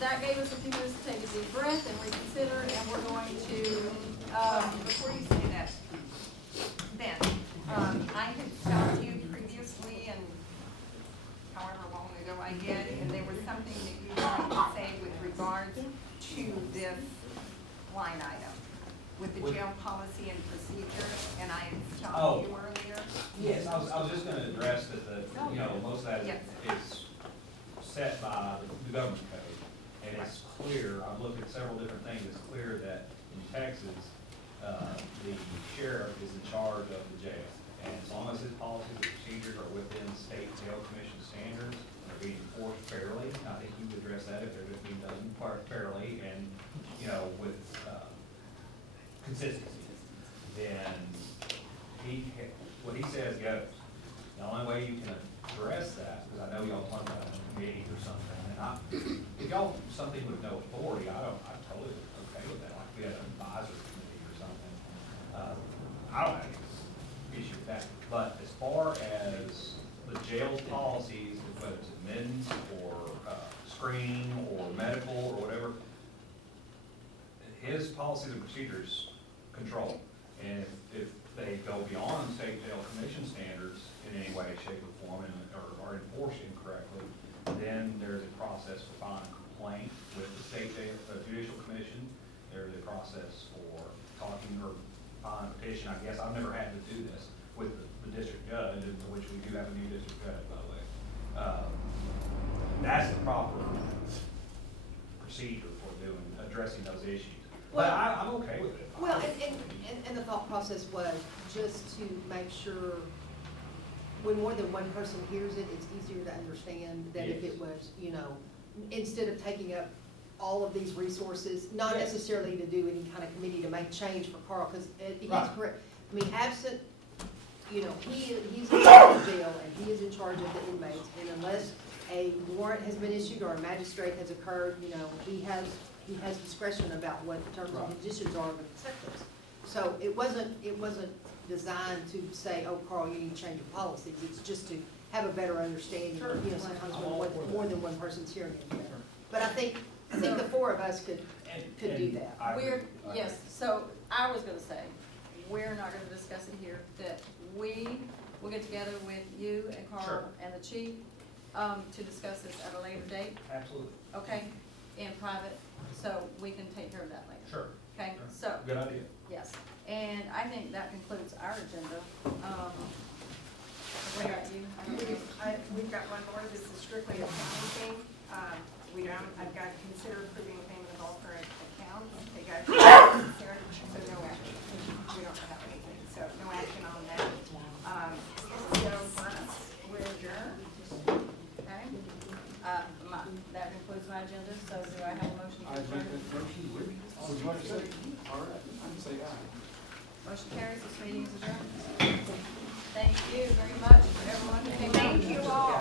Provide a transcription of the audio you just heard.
That gave us a few minutes to take a deep breath and reconsider, and we're going to, Before you say that, Ben, I had stopped you previously and however long ago I did, and there was something that you wanted to say with regards to this line item with the jail policy and procedure, and I had stopped you earlier. Yes, I was just gonna address that most of that Yes. is set by the government code. And it's clear, I've looked at several different things, it's clear that in Texas, the sheriff is in charge of the jail. And as long as his policies and procedures are within state jail commission standards, they're being enforced fairly, I think you would address that if they're just being done fairly and, with, consistency, then what he says goes. The only way you can address that, because I know y'all talked about it in a committee or something, and if y'all, something with no authority, I'm totally okay with that, like we had an advisory committee or something. I don't have any issue with that, but as far as the jail's policies, whether it's admittance or screening or medical or whatever, his policies and procedures control. And if they go beyond state jail commission standards in any way, shape, or form, or are enforced incorrectly, then there's a process for filing a complaint with the state judicial commission. There's a process for talking or filing a petition. I guess I've never had to do this with the district judge, in which we do have a new district judge, by the way. That's the proper procedure for addressing those issues. But I'm okay with it. Well, and the thought process was just to make sure when more than one person hears it, it's easier to understand than if it was, instead of taking up all of these resources, not Yes. necessarily to do any kind of committee to make change for Carl, because he's Right. correct. I mean, absent, he's in charge of jail and he is in charge of the inmates, and unless a warrant has been issued or a magistrate has occurred, he has discretion about what the terms and Right. conditions are of acceptance. So it wasn't designed to say, oh, Carl, you need to change your policies. It's just to have a better understanding. Sure. Sometimes I'm all when for more that. than one person's hearing it. But I think the four of us could do that. I agree. yes, so I was gonna say, we're not gonna discuss it here, that we will get together with you and Sure. Carl and the chief, to discuss this at a later date, Absolutely. okay, in private, so we can take care of that later. Sure. Okay, Sure. so, Good idea. yes, and I think that concludes our agenda. What about you? We've got one more, this is strictly a accounting thing. I've got to consider approving payment of all current accounts. They got to consider, so no action. We don't have anything, so no action on that. So we're adjourned. Okay, that concludes my agenda, so do I have a motion to I make adjourn? that motion, would you like to say? All right, I can say aye. Motion carries, this meeting is adjourned. Thank you very much, everyone. Thank you all.